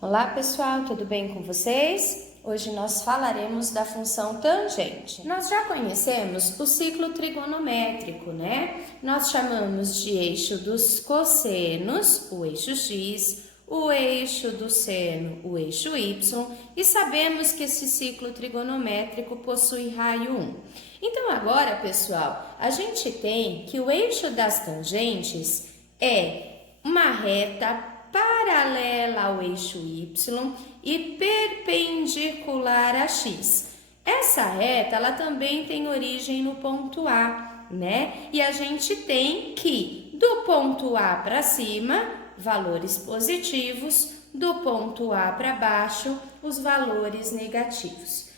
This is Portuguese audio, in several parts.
Olá pessoal, tudo bem com vocês? Hoje nós falaremos da função tangente. Nós já conhecemos o ciclo trigonométrico, né? Nós chamamos de eixo dos cossenos, o eixo X, o eixo do seno, o eixo Y, e sabemos que esse ciclo trigonométrico possui raio 1. Então agora, pessoal, a gente tem que o eixo das tangentes é uma reta paralela ao eixo Y e perpendicular a X. Essa reta, ela também tem origem no ponto A, né? E a gente tem que, do ponto A para cima, valores positivos, do ponto A para baixo, os valores negativos.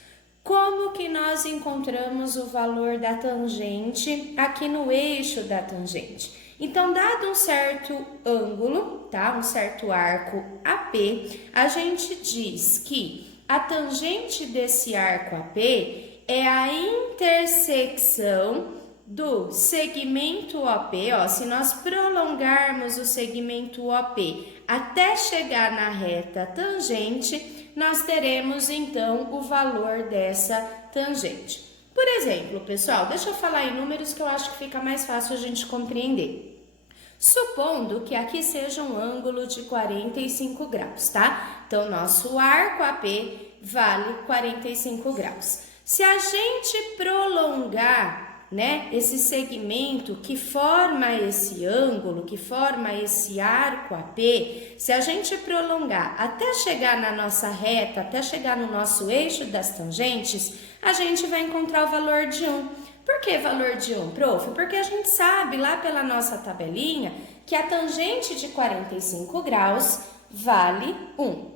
Como que nós encontramos o valor da tangente aqui no eixo da tangente? Então, dado um certo ângulo, tá? Um certo arco AP, a gente diz que a tangente desse arco AP é a intersecção do segmento OP, ó, se nós prolongarmos o segmento OP até chegar na reta tangente, nós teremos então o valor dessa tangente. Por exemplo, pessoal, deixa eu falar em números que eu acho que fica mais fácil a gente compreender. Supondo que aqui seja um ângulo de 45 graus, tá? Então, nosso arco AP vale 45 graus. Se a gente prolongar, né, esse segmento que forma esse ângulo, que forma esse arco AP, se a gente prolongar até chegar na nossa reta, até chegar no nosso eixo das tangentes, a gente vai encontrar o valor de 1. Por que valor de 1, prof? Porque a gente sabe lá pela nossa tabelinha que a tangente de 45 graus vale 1.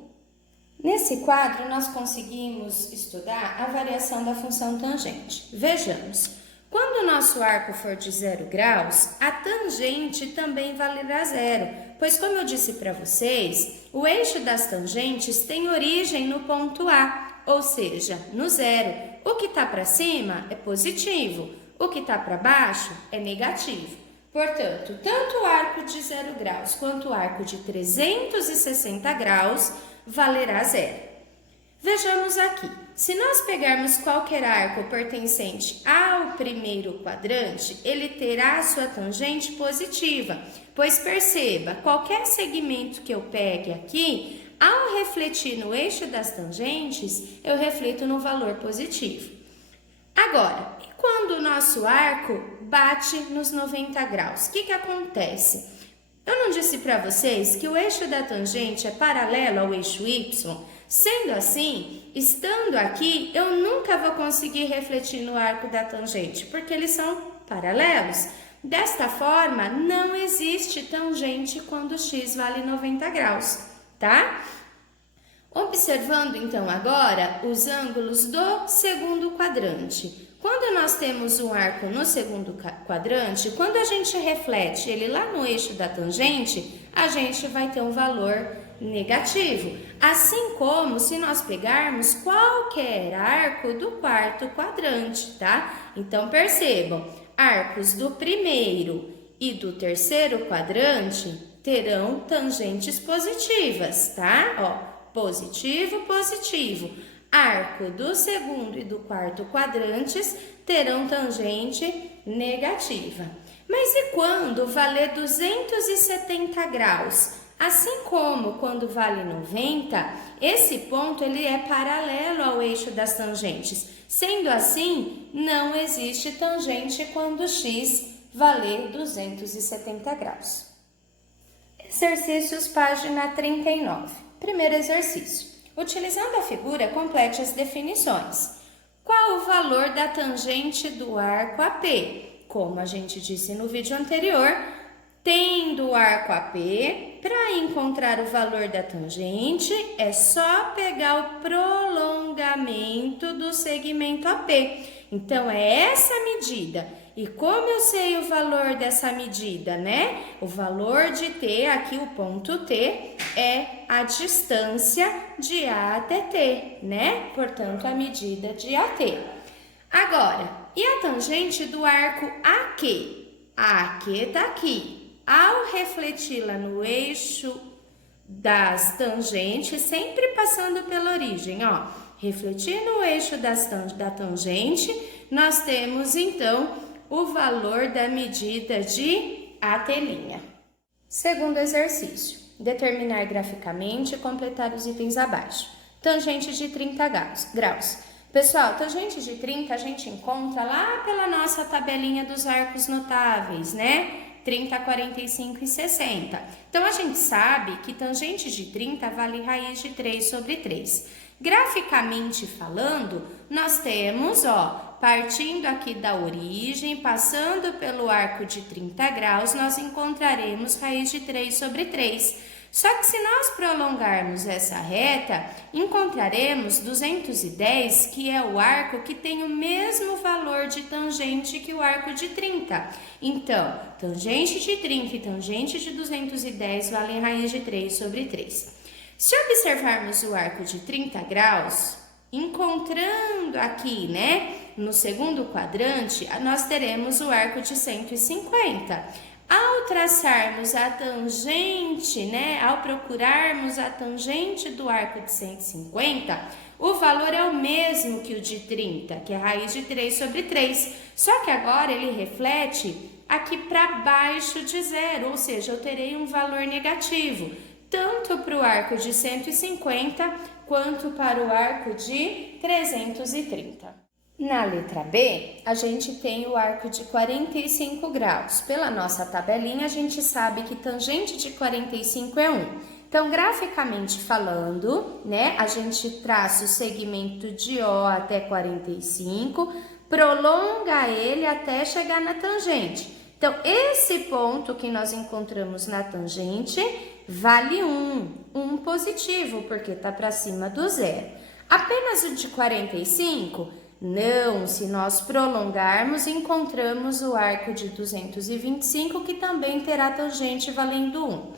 Nesse quadro, nós conseguimos estudar a variação da função tangente. Vejamos, quando o nosso arco for de 0 graus, a tangente também valerá 0, pois como eu disse para vocês, o eixo das tangentes tem origem no ponto A, ou seja, no 0. O que está para cima é positivo, o que está para baixo é negativo. Portanto, tanto o arco de 0 graus quanto o arco de 360 graus valerá 0. Vejamos aqui, se nós pegarmos qualquer arco pertencente ao primeiro quadrante, ele terá a sua tangente positiva, pois perceba, qualquer segmento que eu pegue aqui, ao refletir no eixo das tangentes, eu reflito no valor positivo. Agora, e quando o nosso arco bate nos 90 graus? O que acontece? Eu não disse para vocês que o eixo da tangente é paralelo ao eixo Y? Sendo assim, estando aqui, eu nunca vou conseguir refletir no arco da tangente, porque eles são paralelos. Desta forma, não existe tangente quando x vale 90 graus, tá? Observando então agora os ângulos do segundo quadrante. Quando nós temos um arco no segundo quadrante, quando a gente reflete ele lá no eixo da tangente, a gente vai ter um valor negativo. Assim como se nós pegarmos qualquer arco do quarto quadrante, tá? Então percebam, arcos do primeiro e do terceiro quadrante terão tangentes positivas, tá? Ó, positivo, positivo. Arco do segundo e do quarto quadrantes terão tangente negativa. Mas e quando valer 270 graus? Assim como quando vale 90, esse ponto ele é paralelo ao eixo das tangentes. Sendo assim, não existe tangente quando x valer 270 graus. Exercícios, página 39. Primeiro exercício. Utilizando a figura, complete as definições. Qual o valor da tangente do arco AP? Como a gente disse no vídeo anterior, tendo o arco AP, para encontrar o valor da tangente, é só pegar o prolongamento do segmento AP. Então, é essa medida. E como eu sei o valor dessa medida, né? O valor de T, aqui o ponto T, é a distância de A até T, né? Portanto, a medida de AT. Agora, e a tangente do arco AQ? A AQ está aqui. Ao refleti-la no eixo das tangentes, sempre passando pela origem, ó. Refletindo o eixo da tangente, nós temos, então, o valor da medida de AT'. Segundo exercício, determinar graficamente e completar os itens abaixo. Tangente de 30 graus. Pessoal, tangente de 30 a gente encontra lá pela nossa tabelinha dos arcos notáveis, né? 30, 45 e 60. Então, a gente sabe que tangente de 30 vale raiz de 3 sobre 3. Graficamente falando, nós temos, ó, partindo aqui da origem, passando pelo arco de 30 graus, nós encontraremos raiz de 3 sobre 3. Só que se nós prolongarmos essa reta, encontraremos 210, que é o arco que tem o mesmo valor de tangente que o arco de 30. Então, tangente de 30 e tangente de 210 valem raiz de 3 sobre 3. Se observarmos o arco de 30 graus, encontrando aqui, né, no segundo quadrante, nós teremos o arco de 150. Ao traçarmos a tangente, né, ao procurarmos a tangente do arco de 150, o valor é o mesmo que o de 30, que é raiz de 3 sobre 3. Só que agora ele reflete aqui para baixo de zero, ou seja, eu terei um valor negativo, tanto para o arco de 150 quanto para o arco de 330. Na letra B, a gente tem o arco de 45 graus. Pela nossa tabelinha, a gente sabe que tangente de 45 é 1. Então, graficamente falando, né, a gente traça o segmento de O até 45, prolonga ele até chegar na tangente. Então, esse ponto que nós encontramos na tangente vale 1 positivo, porque está para cima do zero. Apenas o de 45... Não, se nós prolongarmos, encontramos o arco de 225, que também terá tangente valendo 1.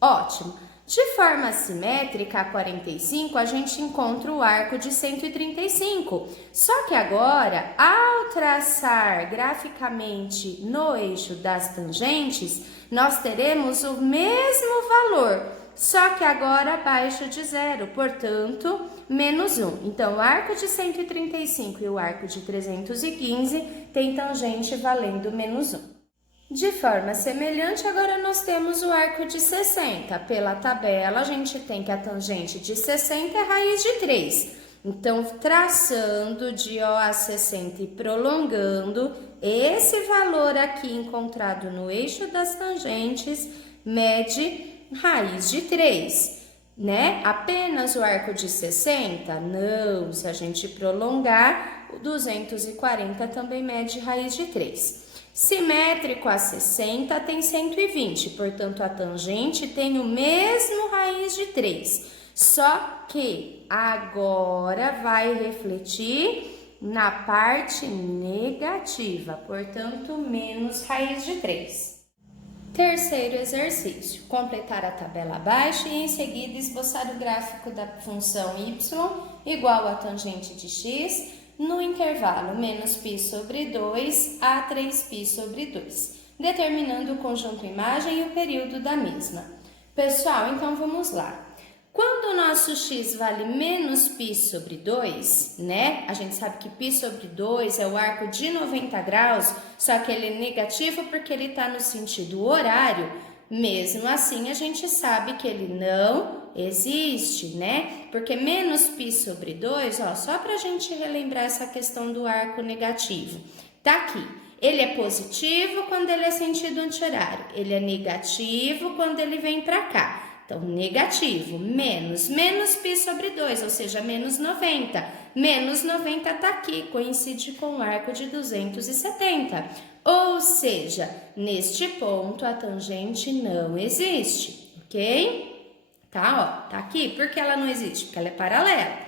Ótimo! De forma simétrica a 45, a gente encontra o arco de 135. Só que agora, ao traçar graficamente no eixo das tangentes, nós teremos o mesmo valor, só que agora abaixo de zero, portanto, menos 1. Então, o arco de 135 e o arco de 315 tem tangente valendo menos 1. De forma semelhante, agora nós temos o arco de 60. Pela tabela, a gente tem que a tangente de 60 é raiz de 3. Então, traçando de O a 60 e prolongando, esse valor aqui encontrado no eixo das tangentes mede raiz de 3, né? Apenas o arco de 60? Não, se a gente prolongar, o 240 também mede raiz de 3. Simétrico a 60 tem 120, portanto, a tangente tem o mesmo raiz de 3, só que agora vai refletir na parte negativa, portanto, menos raiz de 3. Terceiro exercício, completar a tabela abaixo e em seguida esboçar o gráfico da função y igual a tangente de x no intervalo menos π sobre 2 a 3π sobre 2, determinando o conjunto imagem e o período da mesma. Pessoal, então vamos lá. Quando o nosso x vale menos π sobre 2, né? A gente sabe que π sobre 2 é o arco de 90 graus, só que ele é negativo porque ele está no sentido horário. Mesmo assim, a gente sabe que ele não existe, né? Porque menos π sobre 2, ó, só para a gente relembrar essa questão do arco negativo. Tá aqui. Ele é positivo quando ele é sentido anti-horário. Ele é negativo quando ele vem para cá. Então, negativo, menos π sobre 2, ou seja, menos 90. Menos 90 está aqui, coincide com o arco de 270. Ou seja, neste ponto a tangente não existe, ok? Tá, ó, tá aqui. Por que ela não existe? Porque ela é paralela.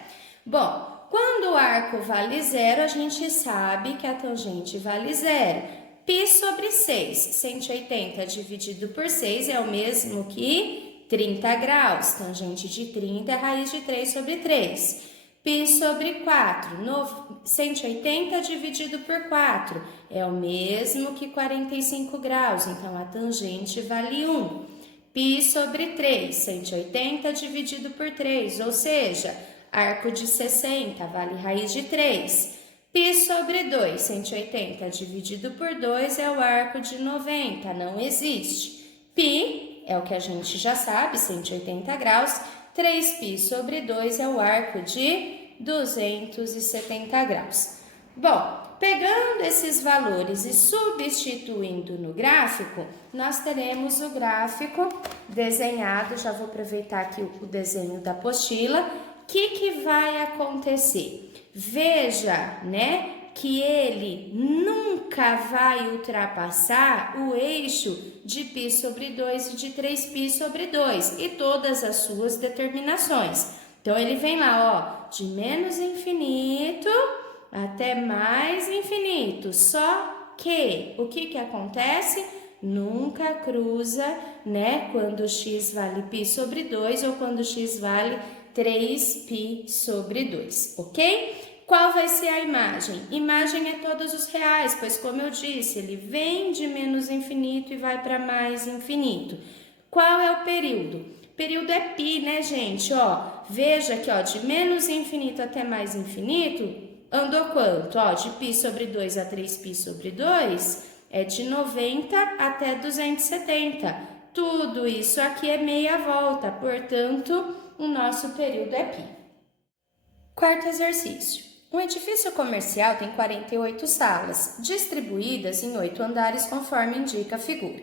Bom, quando o arco vale zero, a gente sabe que a tangente vale zero. Π sobre 6, 180 dividido por 6 é o mesmo que 30 graus, tangente de 30 é raiz de 3 sobre 3. Π sobre 4, 180 dividido por 4 é o mesmo que 45 graus, então a tangente vale 1. π sobre 3, 180 dividido por 3, ou seja, arco de 60, vale raiz de 3. Π sobre 2, 180 dividido por 2 é o arco de 90, não existe. Π é o que a gente já sabe, 180 graus. 3π sobre 2 é o arco de 270 graus. Bom, pegando esses valores e substituindo no gráfico, nós teremos o gráfico desenhado. Já vou aproveitar aqui o desenho da apostila. O que vai acontecer? Veja, né, que ele nunca vai ultrapassar o eixo de π sobre 2 e de 3π sobre 2 e todas as suas determinações. Então, ele vem lá, ó, de menos infinito até mais infinito, só que o que acontece? Nunca cruza, né, quando x vale π sobre 2 ou quando x vale 3π sobre 2, ok? Qual vai ser a imagem? Imagem é todos os reais, pois como eu disse, ele vem de menos infinito e vai para mais infinito. Qual é o período? Período é π, né, gente? Ó, veja que ó, de menos infinito até mais infinito, andou quanto? Ó, de π sobre 2 a 3π sobre 2 é de 90 até 270. Tudo isso aqui é meia volta, portanto, o nosso período é π. Quarto exercício. Um edifício comercial tem 48 salas, distribuídas em 8 andares, conforme indica a figura.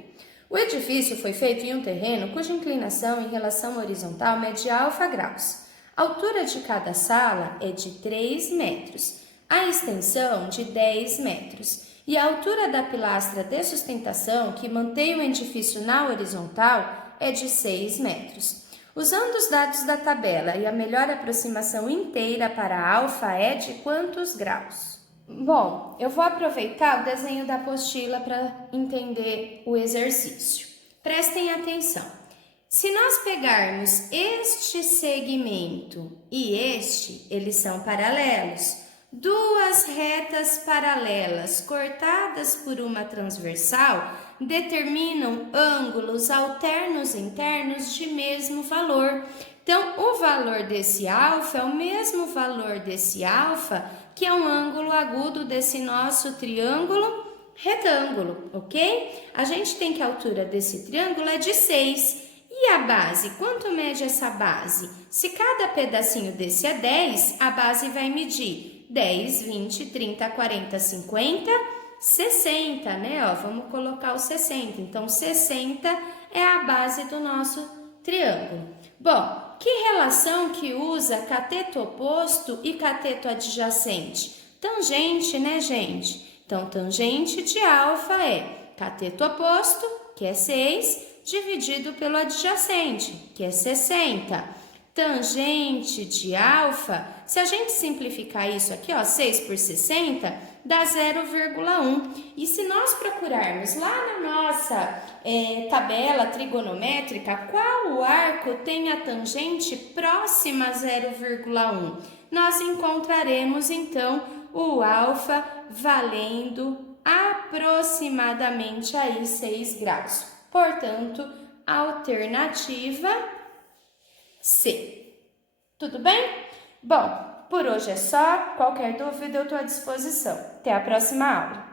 O edifício foi feito em um terreno cuja inclinação em relação horizontal mede alfa graus. A altura de cada sala é de 3 metros, a extensão de 10 metros e a altura da pilastra de sustentação que mantém o edifício na horizontal é de 6 metros. Usando os dados da tabela e a melhor aproximação inteira para alfa é de quantos graus? Bom, eu vou aproveitar o desenho da apostila para entender o exercício. Prestem atenção. Se nós pegarmos este segmento e este, eles são paralelos. Duas retas paralelas cortadas por uma transversal determinam ângulos alternos internos de mesmo valor. Então, o valor desse alfa é o mesmo valor desse alfa, que é um ângulo agudo desse nosso triângulo retângulo, ok? A gente tem que a altura desse triângulo é de 6. E a base? Quanto mede essa base? Se cada pedacinho desse é 10, a base vai medir 10, 20, 30, 40, 50, 60, né? Ó, vamos colocar o 60. Então, 60 é a base do nosso triângulo. Bom, que relação que usa cateto oposto e cateto adjacente? Tangente, né, gente? Então, tangente de alfa é cateto oposto, que é 6, dividido pelo adjacente, que é 60. Tangente de alfa, se a gente simplificar isso aqui, ó, 6 por 60, dá 0,1. E se nós procurarmos lá na nossa tabela trigonométrica, qual o arco tem a tangente próxima a 0,1? Nós encontraremos, então, o alfa valendo aproximadamente aí 6 graus. Portanto, alternativa C. Tudo bem? Bom, por hoje é só. Qualquer dúvida eu estou à disposição. Até a próxima aula.